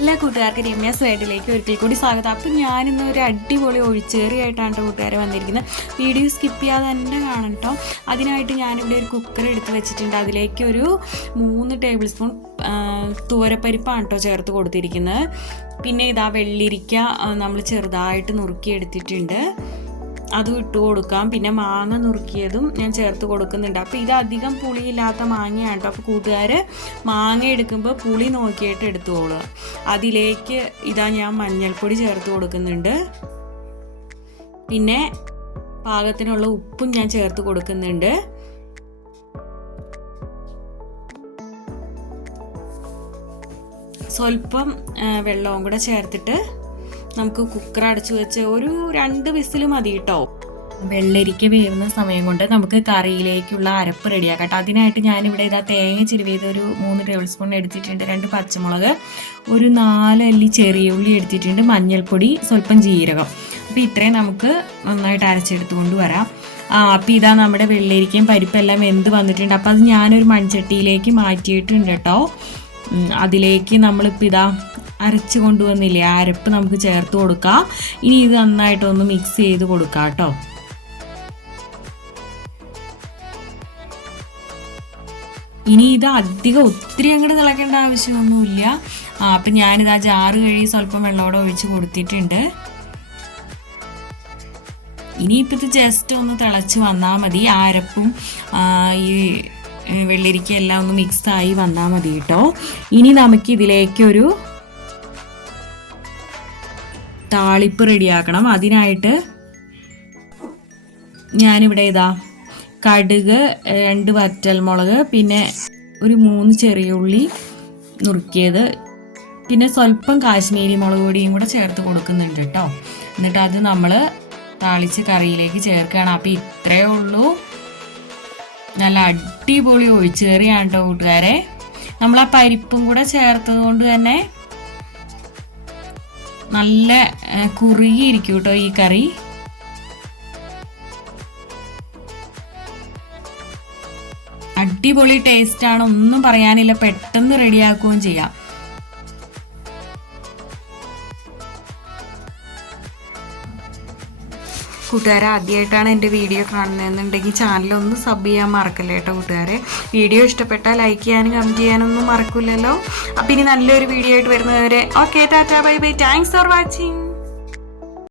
എല്ലാ കൂട്ടുകാർക്ക് രമ്യാസ് വേഡിലേക്ക് ഒരിക്കൽ കൂടി സ്വാഗതം. അപ്പം ഞാനിന്ന് ഒരു അടിപൊളി ഒഴിച്ചേറിയായിട്ടാണ് കൂട്ടുകാരെ വന്നിരിക്കുന്നത്. വീഡിയോ സ്കിപ്പ് ചെയ്യാതെ തന്നെ കാണണം കേട്ടോ. അതിനായിട്ട് ഞാനിവിടെ ഒരു കുക്കർ എടുത്ത് വെച്ചിട്ടുണ്ട്. അതിലേക്ക് ഒരു 3 ടേബിൾ സ്പൂൺ തുവരപ്പരിപ്പാണ് കേട്ടോ ചേർത്ത് കൊടുത്തിരിക്കുന്നത്. പിന്നെ ഇതാ വെള്ളിരിക്ക നമ്മൾ ചെറുതായിട്ട് നുറുക്കിയെടുത്തിട്ടുണ്ട്, അതും ഇട്ട് കൊടുക്കാം. പിന്നെ മാങ്ങ നുറുക്കിയതും ഞാൻ ചേർത്ത് കൊടുക്കുന്നുണ്ട്. അപ്പോൾ ഇത് അധികം പുളിയില്ലാത്ത മാങ്ങയാണ് കേട്ടോ. അപ്പോൾ കൂട്ടുകാർ മാങ്ങ എടുക്കുമ്പോൾ പുളി നോക്കിയിട്ട് എടുത്തോളുക. അതിലേക്ക് ഇതാ ഞാൻ മഞ്ഞൾപ്പൊടി ചേർത്ത് കൊടുക്കുന്നുണ്ട്. പിന്നെ പാകത്തിനുള്ള ഉപ്പും ഞാൻ ചേർത്ത് കൊടുക്കുന്നുണ്ട്. സ്വല്പം വെള്ളവും കൂടെ ചേർത്തിട്ട് നമുക്ക് കുക്കർ അടച്ചു വെച്ച് ഒരു 2 വിസിൽ മതി കേട്ടോ. വെള്ളരിക്ക വേവുന്ന സമയം കൊണ്ട് നമുക്ക് കറിയിലേക്കുള്ള അരപ്പ് റെഡിയാക്കട്ടെ. അതിനായിട്ട് ഞാനിവിടെ ഇതാ തേങ്ങ ചിരുവിയത് ഒരു 3 ടേബിൾ സ്പൂൺ എടുത്തിട്ടുണ്ട്, 2 പച്ചമുളക്, ഒരു 4 അല്ലി ചെറിയ ഉള്ളി എടുത്തിട്ടുണ്ട്, മഞ്ഞൾപ്പൊടി, സ്വല്പം ജീരകം. അപ്പോൾ ഇത്രയും നമുക്ക് നന്നായിട്ട് അരച്ചെടുത്തുകൊണ്ട് വരാം. അപ്പോൾ ഇതാ നമ്മുടെ വെള്ളരിക്കയും പരിപ്പെല്ലാം വെന്ത് വന്നിട്ടുണ്ട്. അപ്പോൾ അത് ഞാനൊരു മൺചട്ടിയിലേക്ക് മാറ്റിയിട്ടുണ്ട് കേട്ടോ. അതിലേക്ക് നമ്മളിപ്പോൾ ഇതാ അരച്ച് കൊണ്ടുവന്നില്ലേ, ആ അരപ്പ് നമുക്ക് ചേർത്ത് കൊടുക്കാം. ഇനി ഇത് നന്നായിട്ടൊന്ന് മിക്സ് ചെയ്ത് കൊടുക്കാം കേട്ടോ. ഇനി ഇത് അധികം ഒത്തിരി അങ്ങോട്ട് തിളക്കേണ്ട ആവശ്യമൊന്നുമില്ല. അപ്പം ഞാനിതാ ജാറ് കഴുകി സ്വല്പം വെള്ളത്തോടെ ഒഴിച്ച് കൊടുത്തിട്ടുണ്ട്. ഇനിയിപ്പോൾ ഇത് ജസ്റ്റ് ഒന്ന് തിളച്ച് വന്നാൽ മതി. ആ അരപ്പും ഈ വെള്ളരിക്കയെല്ലാം ഒന്ന് മിക്സായി വന്നാൽ മതി കേട്ടോ. ഇനി നമുക്ക് ഇതിലേക്കൊരു താളിപ്പ് റെഡിയാക്കണം. അതിനായിട്ട് ഞാനിവിടെ ഇതാ കടുക്, 2 വറ്റൽമുളക്, പിന്നെ ഒരു 3 ചെറിയ ഉള്ളി നുറുക്കിയത്, പിന്നെ സ്വല്പം കാശ്മീരി മുളക് പൊടിയും കൂടെ ചേർത്ത് കൊടുക്കുന്നുണ്ട് കേട്ടോ. എന്നിട്ട് അത് നമ്മൾ താളിച്ച് കറിയിലേക്ക് ചേർക്കുകയാണ്. അപ്പോൾ ഇത്രയേ ഉള്ളൂ. നല്ല അടിപൊളി ഒഴിച്ചേറിയാണ് കേട്ടോ കൂട്ടുകാരെ. നമ്മൾ ആ പരിപ്പും കൂടെ ചേർത്തത് കൊണ്ട് തന്നെ നല്ല കുറുകിയിരിക്കും കേട്ടോ ഈ കറി. അടിപൊളി ടേസ്റ്റാണ്, ഒന്നും പറയാനില്ല. പെട്ടെന്ന് റെഡിയാക്കുകയും ചെയ്യാം. കൂട്ടുകാരെ ആദ്യമായിട്ടാണ് എൻ്റെ വീഡിയോ കാണുന്നതെന്നുണ്ടെങ്കിൽ ചാനലൊന്ന് സബ് ചെയ്യാൻ മറക്കല്ലേ കേട്ടോ കൂട്ടുകാരെ. വീഡിയോ ഇഷ്ടപ്പെട്ടാൽ ലൈക്ക് ചെയ്യാനും കമൻറ്റ് ചെയ്യാനൊന്നും മറക്കില്ലല്ലോ. അപ്പം ഇനി നല്ലൊരു വീഡിയോ ആയിട്ട് വരുന്നവരെ okay, Tata, bye bye, thanks for watching.